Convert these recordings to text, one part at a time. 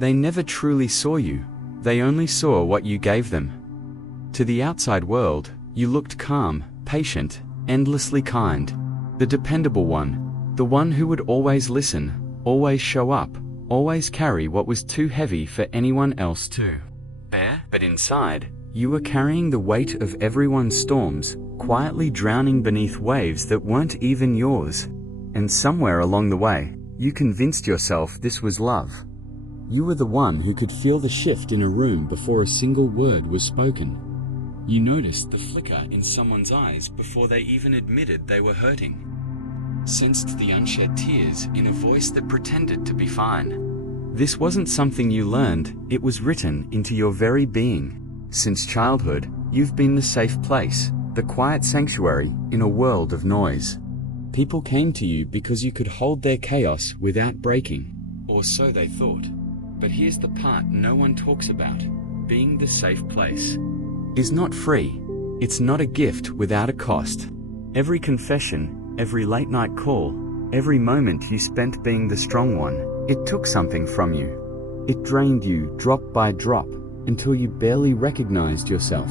They never truly saw you, they only saw what you gave them. To the outside world, you looked calm, patient, endlessly kind. The dependable one, the one who would always listen, always show up, always carry what was too heavy for anyone else to bear. But inside, you were carrying the weight of everyone's storms, quietly drowning beneath waves that weren't even yours. And somewhere along the way, you convinced yourself this was love. You were the one who could feel the shift in a room before a single word was spoken. You noticed the flicker in someone's eyes before they even admitted they were hurting. Sensed the unshed tears in a voice that pretended to be fine. This wasn't something you learned, it was written into your very being. Since childhood, you've been the safe place, the quiet sanctuary in a world of noise. People came to you because you could hold their chaos without breaking. Or so they thought. But here's the part no one talks about. Being the safe place is not free. It's not a gift without a cost. Every confession, every late night call, every moment you spent being the strong one, it took something from you. It drained you drop by drop until you barely recognized yourself.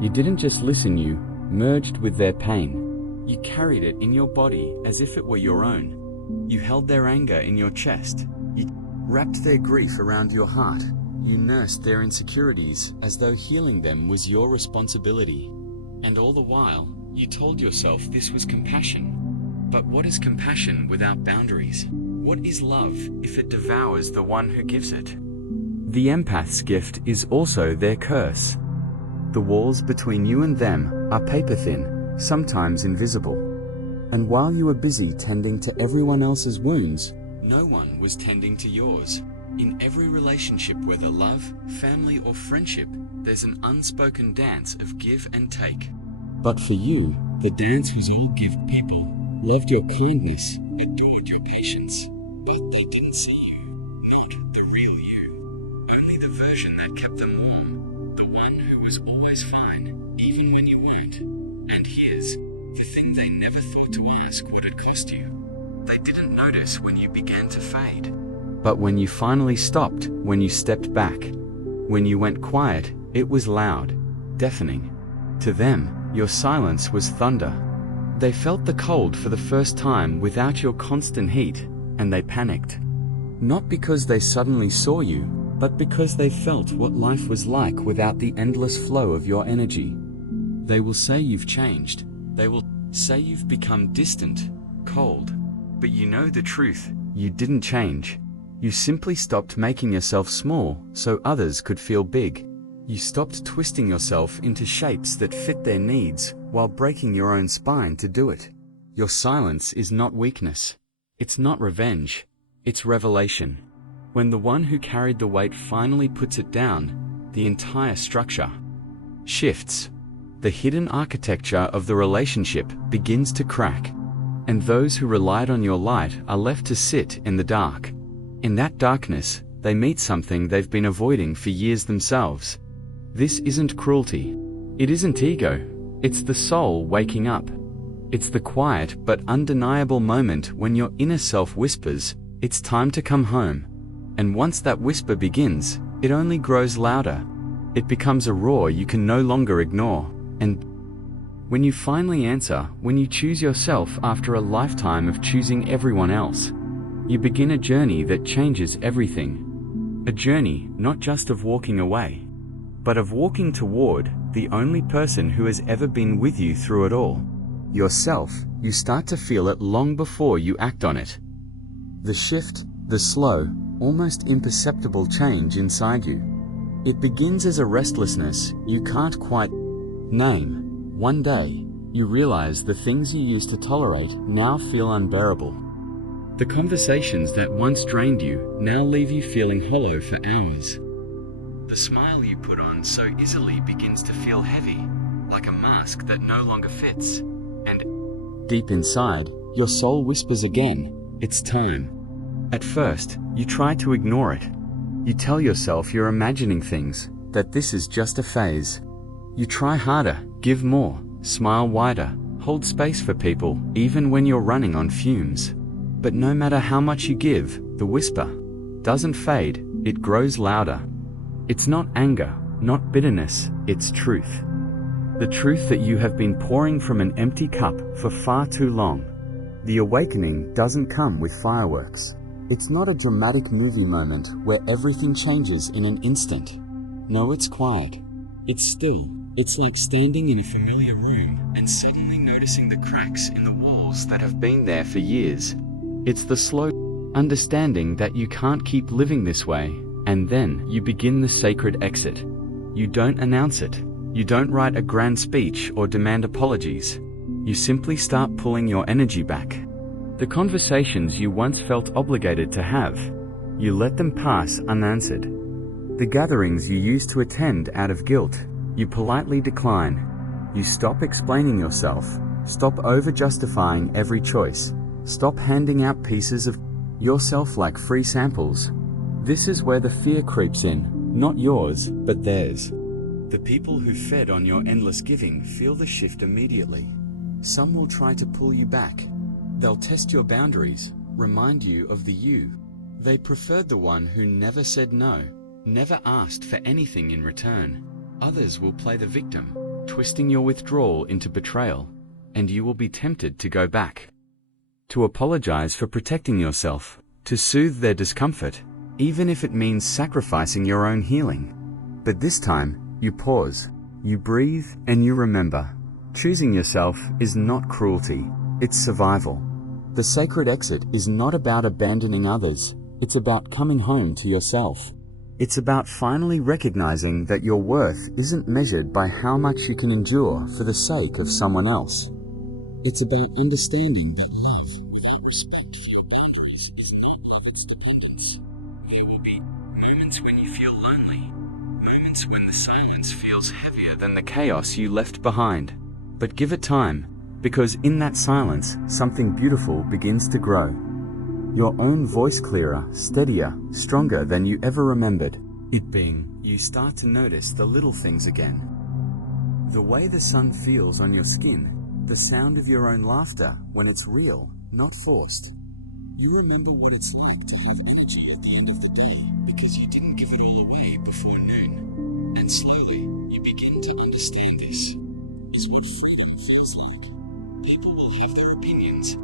You didn't just listen, you merged with their pain. You carried it in your body as if it were your own. You held their anger in your chest. You wrapped their grief around your heart. You nursed their insecurities as though healing them was your responsibility. And all the while, you told yourself this was compassion. But what is compassion without boundaries? What is love if it devours the one who gives it? The empath's gift is also their curse. The walls between you and them are paper thin, sometimes invisible. And while you were busy tending to everyone else's wounds, no one was tending to yours. In every relationship, whether love, family, or friendship, there's an unspoken dance of give and take. But for you, the dance was all give. People loved your kindness, adored your patience, but they didn't see you, not the real you. Only the version that kept them warm, the one who was always fine, even when you weren't. And here's the thing they never thought to ask what it cost you. They didn't notice when you began to fade. But when you finally stopped, when you stepped back, when you went quiet, it was loud, deafening. To them, your silence was thunder. They felt the cold for the first time without your constant heat, and they panicked. Not because they suddenly saw you, but because they felt what life was like without the endless flow of your energy. They will say you've changed. They will say you've become distant, cold. But you know the truth, you didn't change. You simply stopped making yourself small so others could feel big. You stopped twisting yourself into shapes that fit their needs while breaking your own spine to do it. Your silence is not weakness. It's not revenge. It's revelation. When the one who carried the weight finally puts it down, the entire structure shifts. The hidden architecture of the relationship begins to crack. And those who relied on your light are left to sit in the dark. In that darkness, they meet something they've been avoiding for years themselves. This isn't cruelty. It isn't ego. It's the soul waking up. It's the quiet but undeniable moment when your inner self whispers, "It's time to come home." And once that whisper begins, it only grows louder. It becomes a roar you can no longer ignore. And when you finally answer, when you choose yourself after a lifetime of choosing everyone else, you begin a journey that changes everything. A journey not just of walking away, but of walking toward the only person who has ever been with you through it all. Yourself. You start to feel it long before you act on it. The shift, the slow, almost imperceptible change inside you. It begins as a restlessness you can't quite name. One day, you realize the things you used to tolerate now feel unbearable. The conversations that once drained you now leave you feeling hollow for hours. The smile you put on so easily begins to feel heavy, like a mask that no longer fits. And deep inside, your soul whispers again, "It's time." At first, you try to ignore it. You tell yourself you're imagining things, that this is just a phase. You try harder, give more, smile wider, hold space for people, even when you're running on fumes. But no matter how much you give, the whisper doesn't fade, it grows louder. It's not anger, not bitterness, it's truth. The truth that you have been pouring from an empty cup for far too long. The awakening doesn't come with fireworks. It's not a dramatic movie moment where everything changes in an instant. No, it's quiet. It's still. It's like standing in a familiar room and suddenly noticing the cracks in the walls that have been there for years. It's the slow understanding that you can't keep living this way, and then you begin the sacred exit. You don't announce it. You don't write a grand speech or demand apologies. You simply start pulling your energy back. The conversations you once felt obligated to have, you let them pass unanswered. The gatherings you used to attend out of guilt, you politely decline. You stop explaining yourself, stop over-justifying every choice, stop handing out pieces of yourself like free samples. This is where the fear creeps in, not yours, but theirs. The people who fed on your endless giving feel the shift immediately. Some will try to pull you back. They'll test your boundaries, remind you of the you. They preferred the one who never said no, never asked for anything in return. Others will play the victim, twisting your withdrawal into betrayal, and you will be tempted to go back. To apologize for protecting yourself, to soothe their discomfort, even if it means sacrificing your own healing. But this time, you pause, you breathe, and you remember. Choosing yourself is not cruelty, it's survival. The sacred exit is not about abandoning others, it's about coming home to yourself. It's about finally recognizing that your worth isn't measured by how much you can endure for the sake of someone else. It's about understanding that love without respect for your boundaries is not worth its dependence. There will be moments when you feel lonely, moments when the silence feels heavier than the chaos you left behind. But give it time, because in that silence, something beautiful begins to grow. Your own voice clearer, steadier, stronger than you ever remembered it being. You start to notice the little things again. The way the sun feels on your skin, the sound of your own laughter when it's real, not forced. You remember what it's like to have energy at the end of the day because you didn't give it all away before noon. And slowly, you begin to understand this. It's what freedom feels like. People will have their opinions.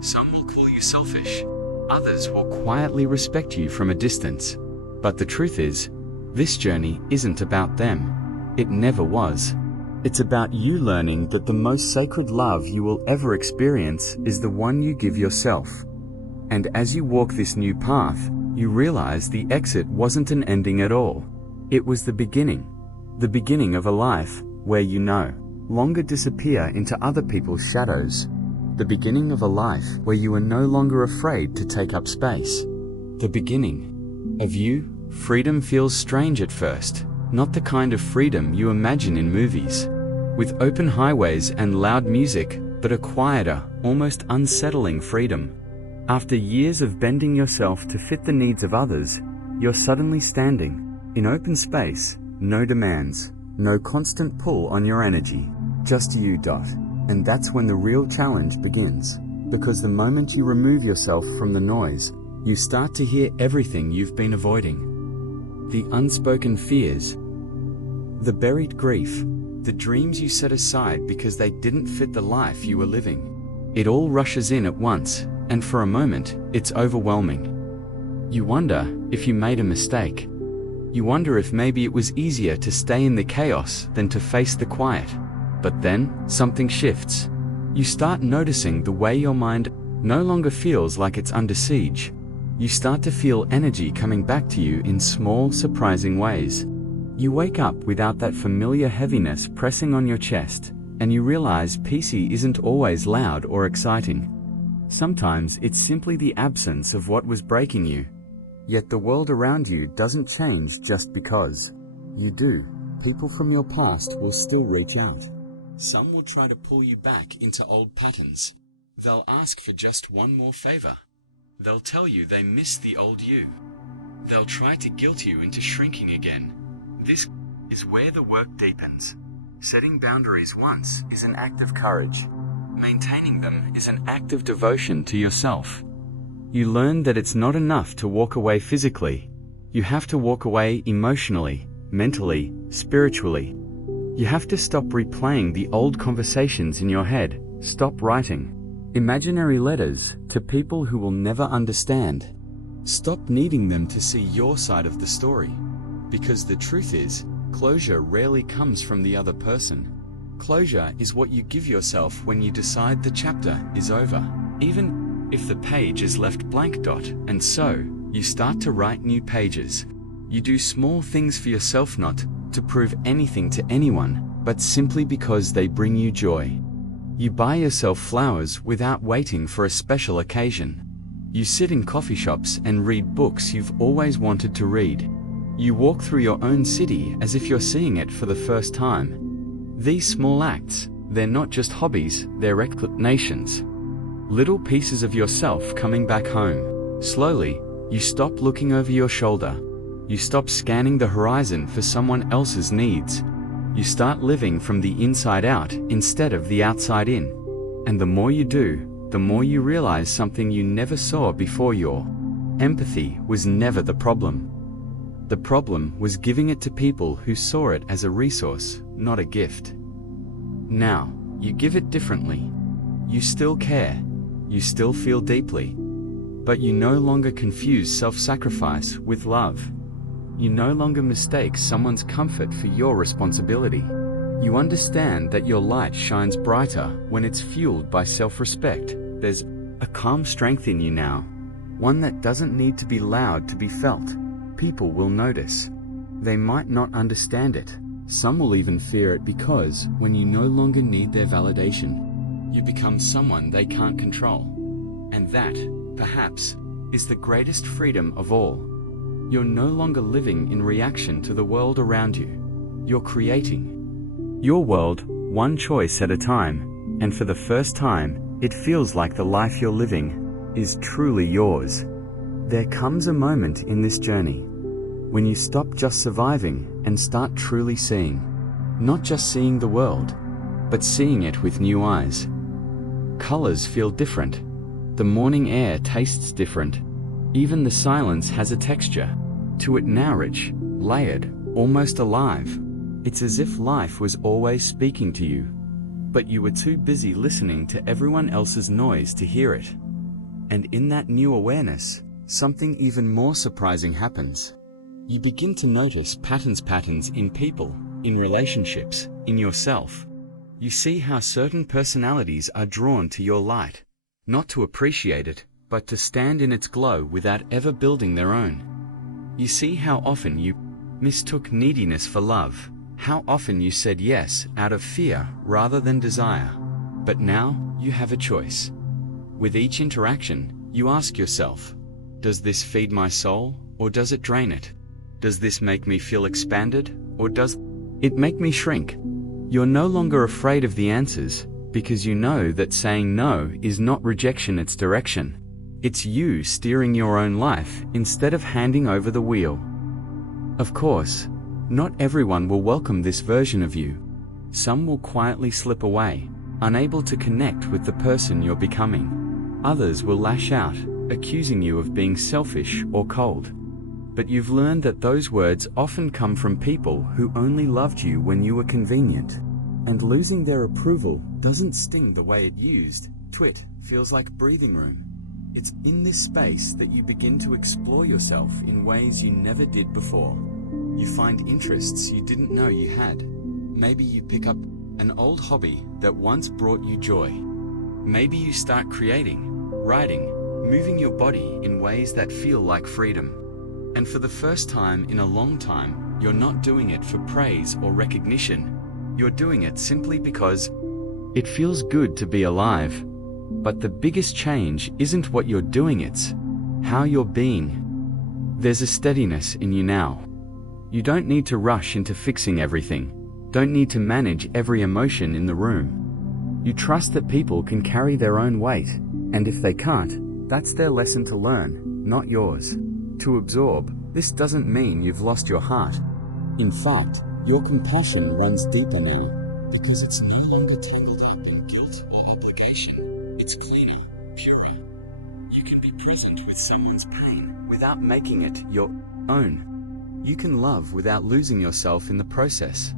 Some will call you selfish. Others will quietly respect you from a distance. But the truth is, this journey isn't about them. It never was. It's about you learning that the most sacred love you will ever experience is the one you give yourself. And as you walk this new path, you realize the exit wasn't an ending at all. It was the beginning of a life where you no longer disappear into other people's shadows. The beginning of a life where you are no longer afraid to take up space. The beginning of you. Freedom feels strange at first, not the kind of freedom you imagine in movies, with open highways and loud music, but a quieter, almost unsettling freedom. After years of bending yourself to fit the needs of others, you're suddenly standing in open space, no demands, no constant pull on your energy, just you. And that's when the real challenge begins, because the moment you remove yourself from the noise, you start to hear everything you've been avoiding. The unspoken fears, the buried grief, the dreams you set aside because they didn't fit the life you were living. It all rushes in at once, and for a moment, it's overwhelming. You wonder if you made a mistake. You wonder if maybe it was easier to stay in the chaos than to face the quiet. But then, something shifts. You start noticing the way your mind no longer feels like it's under siege. You start to feel energy coming back to you in small, surprising ways. You wake up without that familiar heaviness pressing on your chest, and you realize peace isn't always loud or exciting. Sometimes it's simply the absence of what was breaking you. Yet the world around you doesn't change just because you do. People from your past will still reach out. Some will try to pull you back into old patterns. They'll ask for just one more favor. They'll tell you they miss the old you. They'll try to guilt you into shrinking again. This is where the work deepens. Setting boundaries once is an act of courage. Maintaining them is an act of devotion to yourself. You learn that it's not enough to walk away physically. You have to walk away emotionally, mentally, spiritually. You have to stop replaying the old conversations in your head. Stop writing imaginary letters to people who will never understand. Stop needing them to see your side of the story. Because the truth is, closure rarely comes from the other person. Closure is what you give yourself when you decide the chapter is over, even if the page is left blank. And so, you start to write new pages. You do small things for yourself, not to prove anything to anyone, but simply because they bring you joy. You buy yourself flowers without waiting for a special occasion. You sit in coffee shops and read books you've always wanted to read. You walk through your own city as if you're seeing it for the first time. These small acts, they're not just hobbies, they're explanations. Little pieces of yourself coming back home. Slowly, you stop looking over your shoulder. You stop scanning the horizon for someone else's needs. You start living from the inside out instead of the outside in. And the more you do, the more you realize something you never saw before. Your empathy was never the problem. The problem was giving it to people who saw it as a resource, not a gift. Now, you give it differently. You still care. You still feel deeply. But you no longer confuse self-sacrifice with love. You no longer mistake someone's comfort for your responsibility. You understand that your light shines brighter when it's fueled by self-respect. There's a calm strength in you now, one that doesn't need to be loud to be felt. People will notice. They might not understand it. Some will even fear it because, when you no longer need their validation, you become someone they can't control. And that, perhaps, is the greatest freedom of all. You're no longer living in reaction to the world around you. You're creating your world, one choice at a time, and for the first time, it feels like the life you're living is truly yours. There comes a moment in this journey when you stop just surviving and start truly seeing. Not just seeing the world, but seeing it with new eyes. Colors feel different. The morning air tastes different. Even the silence has a texture to it, now rich, layered, almost alive. It's as if life was always speaking to you, but you were too busy listening to everyone else's noise to hear it. And in that new awareness, something even more surprising happens. You begin to notice patterns in people, in relationships, in yourself. You see how certain personalities are drawn to your light, not to appreciate it, but to stand in its glow without ever building their own. You see how often you mistook neediness for love, how often you said yes out of fear rather than desire. But now, you have a choice. With each interaction, you ask yourself, does this feed my soul, or does it drain it? Does this make me feel expanded, or does it make me shrink? You're no longer afraid of the answers, because you know that saying no is not rejection, it's direction. It's you steering your own life instead of handing over the wheel. Of course, not everyone will welcome this version of you. Some will quietly slip away, unable to connect with the person you're becoming. Others will lash out, accusing you of being selfish or cold. But you've learned that those words often come from people who only loved you when you were convenient. And losing their approval doesn't sting the way it used to. It feels like breathing room. It's in this space that you begin to explore yourself in ways you never did before. You find interests you didn't know you had. Maybe you pick up an old hobby that once brought you joy. Maybe you start creating, writing, moving your body in ways that feel like freedom. And for the first time in a long time, you're not doing it for praise or recognition. You're doing it simply because it feels good to be alive. But the biggest change isn't what you're doing, it's how you're being. There's a steadiness in you now. You don't need to rush into fixing everything. Don't need to manage every emotion in the room. You trust that people can carry their own weight, and if they can't, that's their lesson to learn, not yours. To absorb, this doesn't mean you've lost your heart. In fact, your compassion runs deeper now, because it's no longer tangled up in guilt or obligation. It's cleaner, purer. You can be present with someone's pain without making it your own. You can love without losing yourself in the process.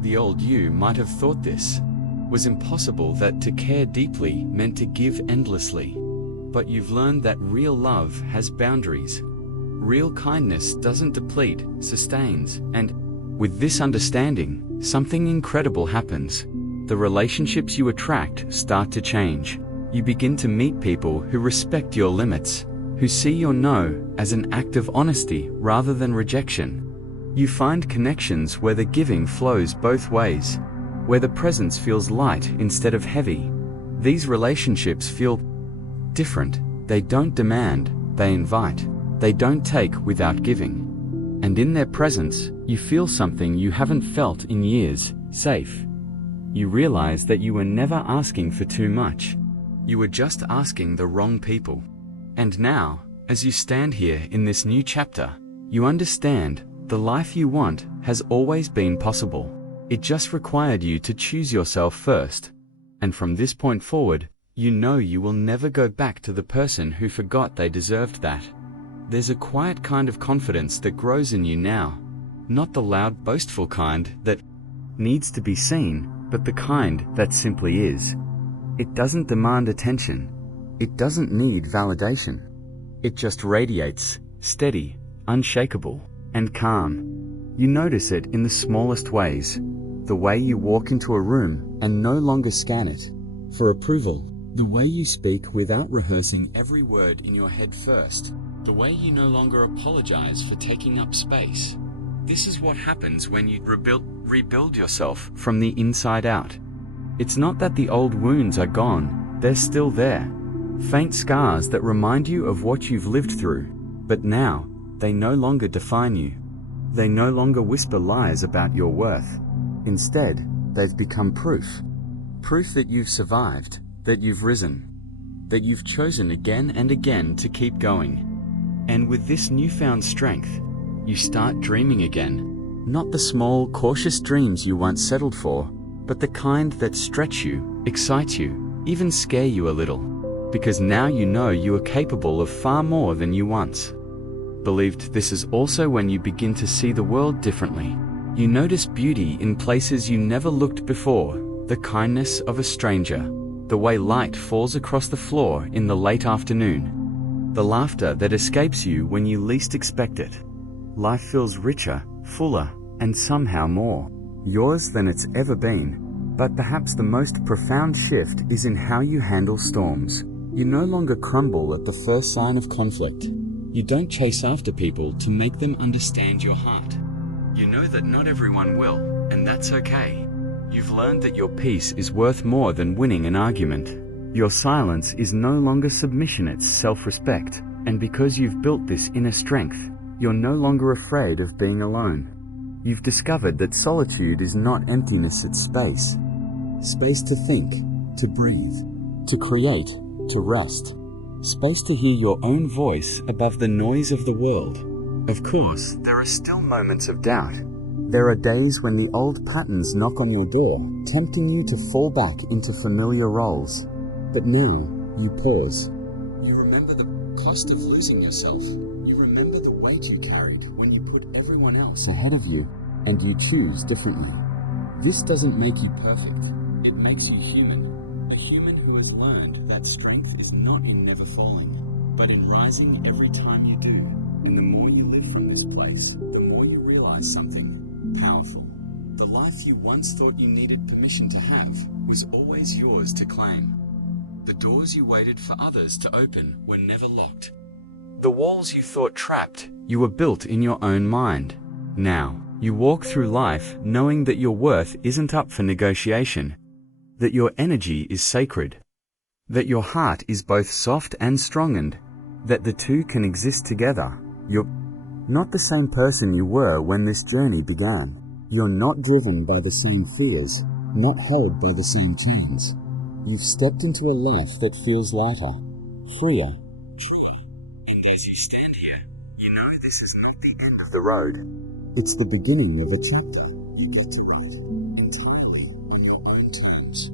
The old you might have thought this was impossible, that to care deeply meant to give endlessly. But you've learned that real love has boundaries. Real kindness doesn't deplete, sustains, and with this understanding, something incredible happens. The relationships you attract start to change. You begin to meet people who respect your limits, who see your no as an act of honesty rather than rejection. You find connections where the giving flows both ways, where the presence feels light instead of heavy. These relationships feel different. They don't demand, they invite. They don't take without giving. And in their presence, you feel something you haven't felt in years, safe. You realize that you were never asking for too much. You were just asking the wrong people. And now, as you stand here in this new chapter, you understand the life you want has always been possible. It just required you to choose yourself first. And from this point forward, you know you will never go back to the person who forgot they deserved that. There's a quiet kind of confidence that grows in you now. Not the loud, boastful kind that needs to be seen, but the kind that simply is. It doesn't demand attention. It doesn't need validation. It just radiates, steady, unshakable, and calm. You notice it in the smallest ways. The way you walk into a room and no longer scan it for approval. The way you speak without rehearsing every word in your head first. The way you no longer apologize for taking up space. This is what happens when you rebuild yourself from the inside out. It's not that the old wounds are gone, they're still there. Faint scars that remind you of what you've lived through. But now, they no longer define you. They no longer whisper lies about your worth. Instead, they've become proof. Proof that you've survived, that you've risen, that you've chosen again and again to keep going. And with this newfound strength, you start dreaming again. Not the small, cautious dreams you once settled for, but the kind that stretch you, excite you, even scare you a little. Because now you know you are capable of far more than you once believed. This is also when you begin to see the world differently. You notice beauty in places you never looked before, the kindness of a stranger, the way light falls across the floor in the late afternoon, the laughter that escapes you when you least expect it. Life feels richer, fuller, and somehow more yours than it's ever been. But perhaps the most profound shift is in how you handle storms. You no longer crumble at the first sign of conflict. You don't chase after people to make them understand your heart. You know that not everyone will, and that's okay. You've learned that your peace is worth more than winning an argument. Your silence is no longer submission, it's self-respect. And because you've built this inner strength, you're no longer afraid of being alone. You've discovered that solitude is not emptiness, it's space. Space to think, to breathe, to create, to rest. Space to hear your own voice above the noise of the world. Of course, there are still moments of doubt. There are days when the old patterns knock on your door, tempting you to fall back into familiar roles. But now, you pause. You remember the cost of losing yourself. You remember the weight you carried when you put everyone else ahead of you, and you choose differently. This doesn't make you perfect. It makes you human. A human who has learned that strength is not in never falling, but in rising every time you do. And the more you live from this place, the more you realize something powerful. The life you once thought you needed permission to have was always yours to claim. The doors you waited for others to open were never locked. The walls you thought trapped, you were built in your own mind. Now, you walk through life knowing that your worth isn't up for negotiation, that your energy is sacred, that your heart is both soft and strong, and that the two can exist together. You're not the same person you were when this journey began. You're not driven by the same fears, not held by the same chains. You've stepped into a life that feels lighter, freer, truer. And as you stand here, you know this is not the end of the road. It's the beginning of a chapter you get to write entirely on your own terms.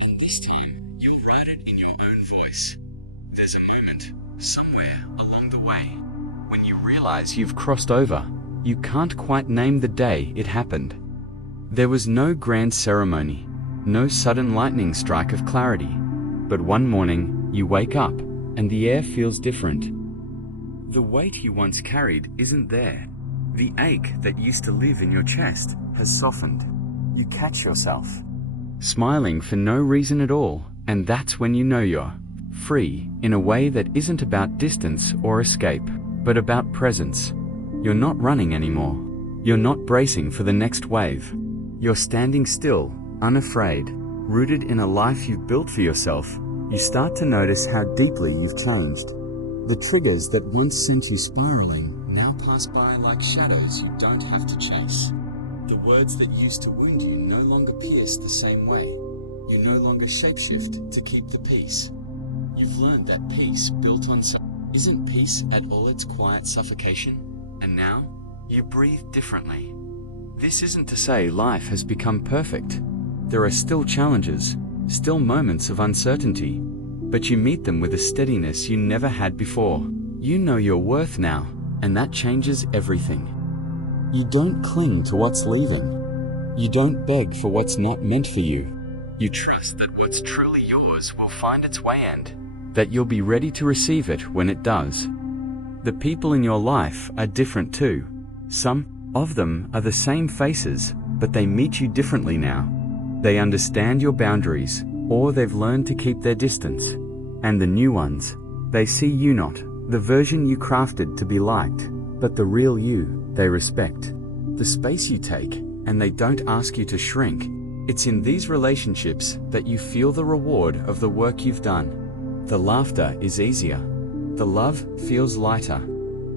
And this time, you'll write it in your own voice. There's a moment, somewhere along the way, when you realize you've crossed over. You can't quite name the day it happened. There was no grand ceremony, no sudden lightning strike of clarity. But one morning, you wake up, and the air feels different. The weight you once carried isn't there. The ache that used to live in your chest has softened. You catch yourself smiling for no reason at all, and that's when you know you're free in a way that isn't about distance or escape, but about presence. You're not running anymore. You're not bracing for the next wave. You're standing still, unafraid, rooted in a life you've built for yourself. You start to notice how deeply you've changed. The triggers that once sent you spiraling now pass by like shadows you don't have to chase. The words that used to wound you no longer pierce the same way. You no longer shapeshift to keep the peace. You've learned that peace built on isn't peace at all its quiet suffocation. And now, you breathe differently. This isn't to say life has become perfect. There are still challenges, still moments of uncertainty, but you meet them with a steadiness you never had before. You know your worth now, and that changes everything. You don't cling to what's leaving. You don't beg for what's not meant for you. You trust that what's truly yours will find its way, and that you'll be ready to receive it when it does. The people in your life are different too. Some of them are the same faces, but they meet you differently now. They understand your boundaries, or they've learned to keep their distance. And the new ones, they see you not the version you crafted to be liked, but the real you they respect. The space you take, and they don't ask you to shrink. It's in these relationships that you feel the reward of the work you've done. The laughter is easier. The love feels lighter.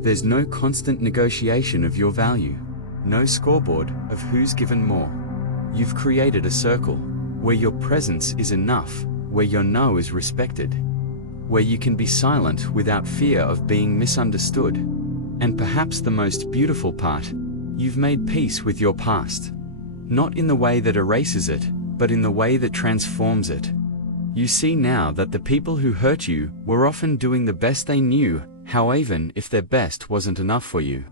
There's no constant negotiation of your value. No scoreboard of who's given more. You've created a circle where your presence is enough, where your no is respected, where you can be silent without fear of being misunderstood. And perhaps the most beautiful part, you've made peace with your past. Not in the way that erases it, but in the way that transforms it. You see now that the people who hurt you were often doing the best they knew, how even if their best wasn't enough for you.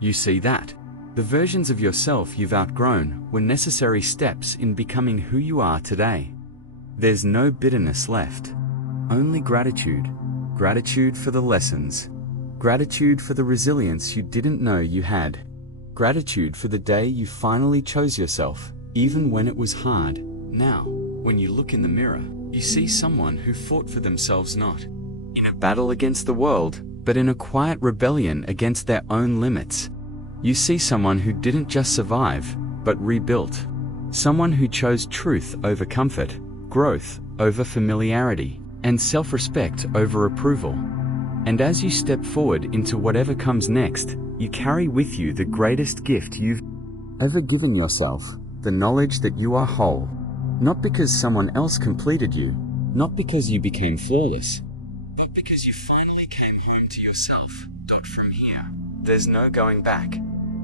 You see that the versions of yourself you've outgrown were necessary steps in becoming who you are today. There's no bitterness left. Only gratitude. Gratitude for the lessons. Gratitude for the resilience you didn't know you had. Gratitude for the day you finally chose yourself, even when it was hard. Now, when you look in the mirror, you see someone who fought for themselves not in a battle against the world, but in a quiet rebellion against their own limits. You see someone who didn't just survive, but rebuilt. Someone who chose truth over comfort, growth over familiarity, and self-respect over approval. And as you step forward into whatever comes next, you carry with you the greatest gift you've ever given yourself, the knowledge that you are whole. Not because someone else completed you, not because you became flawless, but because you finally came home to yourself. From here, there's no going back.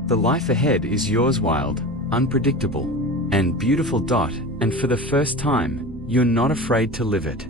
The life ahead is yours, wild, unpredictable, and beautiful. And for the first time, you're not afraid to live it.